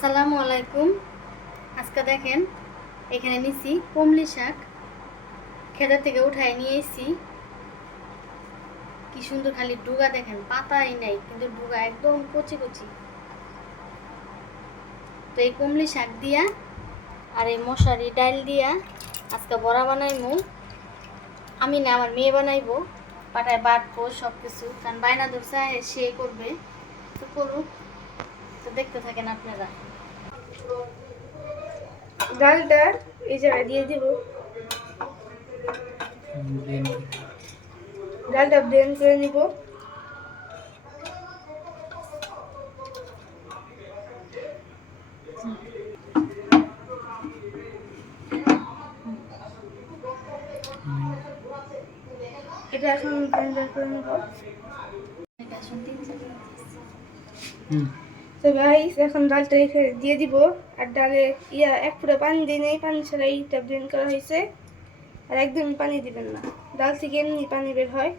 আসসালামু আলাইকুম। আজকে দেখেন, এখানে নিছি কমলি শাক। খেতের থেকে উঠায় নিয়ে এসেছি কি সুন্দর খালি ডুগা দেখেন, পাতাই নাই, কিন্তু ডুগা একদম কচি কচি। তো এই কমলি শাক দিয়া আর এই মশারি ডাল দিয়া আজকে বড়া বানাইমু। আমি না, আমার মেয়ে বানাইবো, পাটায় বাটবো সব কিছু কারণ বায়না দোসা সে করবে। তো করুক। তো দেখতে থাকেন আপনারা। ডালটা এই জায়গায় দিয়ে দিব। ডালটা ব্লেন্ড করে নিব। এটা এখন ব্লেন্ডার করে নেব। তো ভাই এখন ডালটা এখানে দিয়ে দিব। আর ডালে ইয়া, এক পুরো পানি দিয়ে নেই, পানি ছাড়া এইটা ব্লেন্ড করা হয়েছে। আর একদমই পানি দিবেন না। ডাল থেকে এমনি পানি বের হয়।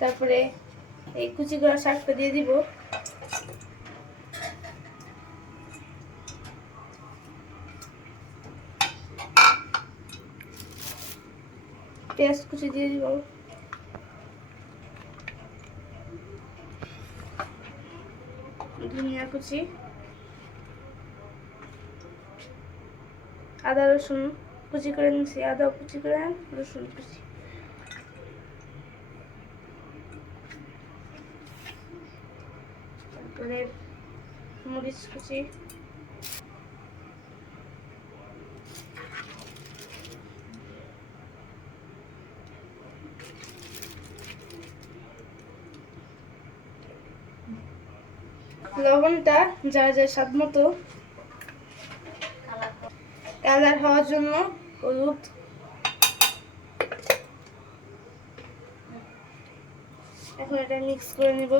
তারপরে এই কুচি করা শাকটা দিয়ে দিব। পেঁয়াজ কুচি দিয়ে দিব। ধনিয়া কুচি, আদা রসুন কুচি করে নিচ্ছি আদা কুচি করে রসুন কুচি। তারপরে মরিচ কুচি। লবণটা যার যার স্বাদ মতো কালার হওয়ার জন্য হলুদ। এখন এটা মিক্স করে নেব।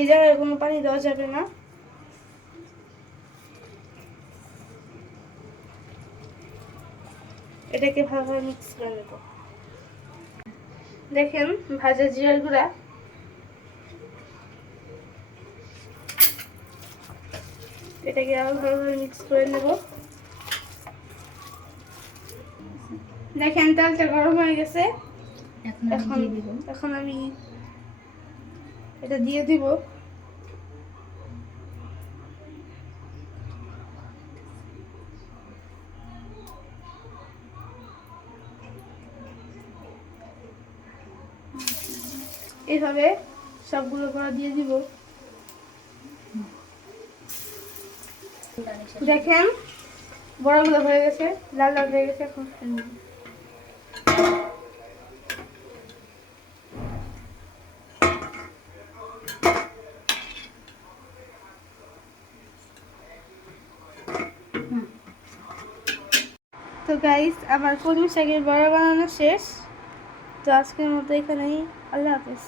এই জায়গায় কোনো পানি দেওয়া যাবে না। এটাকে ভালোভাবে মিক্স করে নেব। দেখেন ভাজা জিরার গুঁড়া। এটাকে আবার ভালোভাবে মিক্স করে নেব। দেখেন তেলটা গরম হয়ে গেছে। এখন এখন আমি এটা দিয়ে দিব। এইভাবে সবগুলো করা দিয়ে দিব। দেখেন, বড়গুলো হয়ে গেছে, লাল লাল হয়ে গেছে, এখন তো গাইস আমার কলমি শাকের বড়া বানানো শেষ। তো আজকের মতো এখানেই। আল্লাহ হাফেজ।